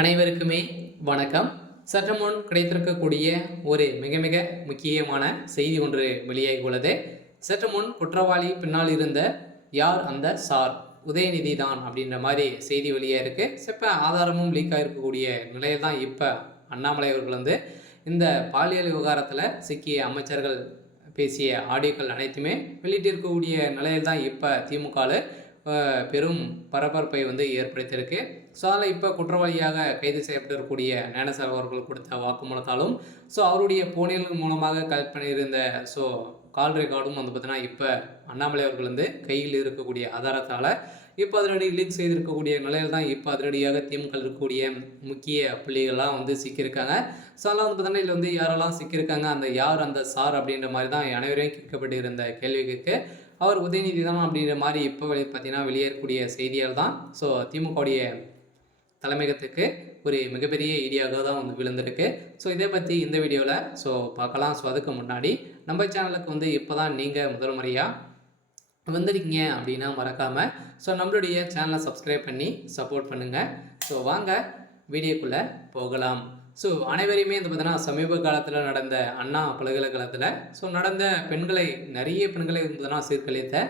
அனைவருக்குமே வணக்கம். சற்று முன் கிடைத்திருக்கக்கூடிய ஒரு மிக மிக முக்கியமான செய்தி ஒன்று வெளியாகி உள்ளது. சற்று முன் குற்றவாளி பின்னால் இருந்த யார் அந்த சார் உதயநிதி தான் அப்படின்ற மாதிரி செய்தி வெளியாக இருக்கு. இப்போ ஆதாரமும் லீக் ஆகிருக்கக்கூடிய நிலையில் தான் இப்போ அண்ணாமலை அவர்கள் வந்து இந்த பாலியல் விவகாரத்தில் சிக்கிய அமைச்சர்கள் பேசிய ஆடியோக்கள் அனைத்துமே வெளியிட்டிருக்கக்கூடிய நிலையில் தான் இப்போ திமுகவில் பெரும் பரபரப்பை வந்து ஏற்படுத்தியிருக்கு. ஸோ அதில் இப்போ குற்றவாளியாக கைது செய்யப்பட்டிருக்கக்கூடிய ஞானசார் அவர்கள் கொடுத்த வாக்குமூலத்தாலும் அவருடைய போனியல் மூலமாக கலெக்ட் பண்ணியிருந்த கால் ரெக்கார்டும் வந்து பார்த்தீங்கன்னா இப்போ அண்ணாமலை அவர்கள் வந்து கையில் இருக்கக்கூடிய ஆதாரத்தால் இப்போ அதிரடி லீக் செய்திருக்கக்கூடிய நிலையில் தான் இப்போ அதிரடியாக திமுக இருக்கக்கூடிய முக்கிய புள்ளிகள்லாம் வந்து சிக்கியிருக்காங்க. அதெல்லாம் வந்து பார்த்தீங்கன்னா இதில் வந்து யாரெல்லாம் சிக்கியிருக்காங்க, யார் அந்த சார் அப்படின்ற மாதிரி தான் அனைவரையும் கேட்கப்பட்டிருந்த கேள்விக்கு அவர் உதயநிதி தான் அப்படின்ற மாதிரி இப்போ பார்த்தீங்கன்னா வெளியேறக்கூடிய செய்தியால் தான் திமுகவுடைய தலைமையகத்துக்கு ஒரு மிகப்பெரிய ஐடியாக தான் வந்து விழுந்திருக்கு. இதை பற்றி இந்த வீடியோவில் பார்க்கலாம். அதுக்கு முன்னாடி நம்ம சேனலுக்கு வந்து இப்போ தான் நீங்கள் முதல் முறையாக வந்திருக்கீங்க அப்படின்னா மறக்காமல் நம்மளுடைய சேனலை சப்ஸ்கிரைப் பண்ணி சப்போர்ட் பண்ணுங்கள். வாங்க வீடியோக்குள்ளே போகலாம். அனைவரையுமே வந்து பார்த்தீங்கன்னா சமீப காலத்தில் நடந்த அண்ணா பல்கலைக்கழகத்தில் நடந்த நிறைய பெண்களை வந்து பார்த்தீங்கன்னா சீர்கழித்த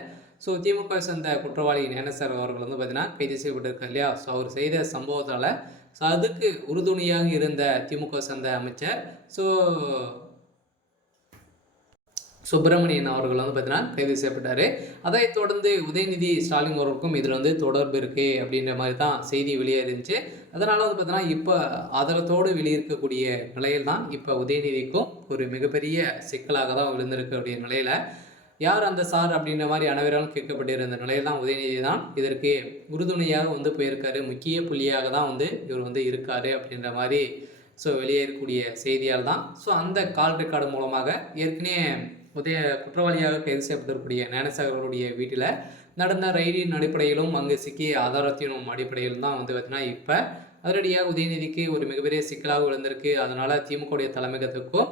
திமுக சேர்ந்த குற்றவாளி ஞானசார் அவர்கள் வந்து பார்த்தீங்கன்னா கைது செய்யப்பட்டிருக்கார் இல்லையா. அவர் செய்த சம்பவத்தால் அதுக்கு உறுதுணையாக இருந்த திமுக சேர்ந்த அமைச்சர் சுப்பிரமணியன் அவர்கள் வந்து பார்த்தீங்கன்னா கைது செய்யப்பட்டார். அதைத் தொடர்ந்து உதயநிதி ஸ்டாலின் அவர்களுக்கும் இதில் வந்து தொடர்பு இருக்குது அப்படின்ற மாதிரி தான் செய்தி வெளியே இருந்துச்சு. அதனால் வந்து பார்த்தீங்கன்னா இப்போ ஆதாரத்தோடு வெளியிருக்கக்கூடிய நிலையில் தான் இப்போ உதயநிதிக்கும் ஒரு மிகப்பெரிய சிக்கலாக தான் விழுந்திருக்கக்கூடிய நிலையில் யார் அந்த சார் அப்படின்ற மாதிரி அனைவராலும் கேட்கப்பட்டிருந்த நிலையில் தான் உதயநிதி தான் இதற்கு உறுதுணையாக வந்து போயிருக்காரு, முக்கிய புள்ளியாக தான் வந்து இவர் வந்து இருக்கார் அப்படின்ற மாதிரி வெளியேறக்கூடிய செய்தியால் தான் அந்த கால் ரெக்கார்டு மூலமாக ஏற்கனவே குற்றவாளியாக கைது செய்யப்பட்டிருக்கக்கூடிய ஞானசாகருடைய வீட்டில் நடந்த ரைடின் அடிப்படையிலும் அங்கு சிக்கிய ஆதாரத்தினும் அடிப்படையிலும் தான் வந்து பார்த்தீங்கன்னா இப்போ அதிரடியாக உதயநிதிக்கு ஒரு மிகப்பெரிய சிக்கலாக விழுந்திருக்கு. அதனால் திமுகவுடைய தலைமையகத்துக்கும்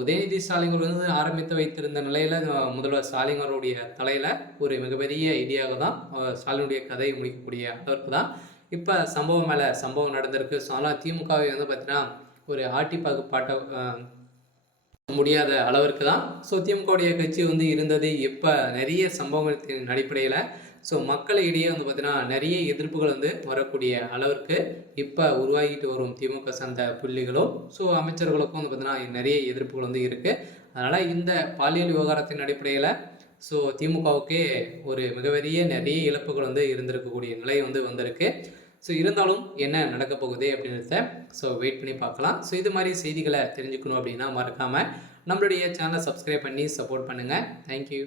உதயநிதி ஸ்டாலின் வந்து ஆரம்பித்து வைத்திருந்த நிலையில் முதல்வர் ஸ்டாலின் அவருடைய தலையில் ஒரு மிகப்பெரிய ஐடியாக தான் ஸ்டாலினுடைய கதையை முடிக்கக்கூடிய அளவுக்கு தான் இப்போ சம்பவம் மேலே சம்பவம் நடந்திருக்கு. அதனால் திமுகவை வந்து பார்த்தீங்கன்னா ஒரு ஆட்டி பாட்ட முடியாத அளவிற்கு தான் திமுகவுடைய கட்சி வந்து இருந்தது. இப்போ நிறைய சம்பவத்தின் அடிப்படையில் மக்களிடையே வந்து பார்த்தீங்கன்னா நிறைய எதிர்ப்புகள் வந்து வரக்கூடிய அளவிற்கு இப்போ உருவாகிட்டு வரும் திமுக சார்ந்த புள்ளிகளும் அமைச்சர்களுக்கும் வந்து பார்த்தீங்கன்னா நிறைய எதிர்ப்புகள் வந்து இருக்குது. அதனால் இந்த பாலியல் விவகாரத்தின் அடிப்படையில் திமுகவுக்கு ஒரு மிகப்பெரிய நிறைய இழப்புகள் வந்து இருந்திருக்கக்கூடிய நிலை வந்து வந்திருக்கு. இருந்தாலும் என்ன நடக்க போகுது அப்படின்றத வெயிட் பண்ணி பார்க்கலாம். இது மாதிரி செய்திகளை தெரிஞ்சுக்கணும் அப்படின்னா மறக்காமல் நம்மளுடைய சேனலை சப்ஸ்கிரைப் பண்ணி சப்போர்ட் பண்ணுங்கள். தேங்க்யூ.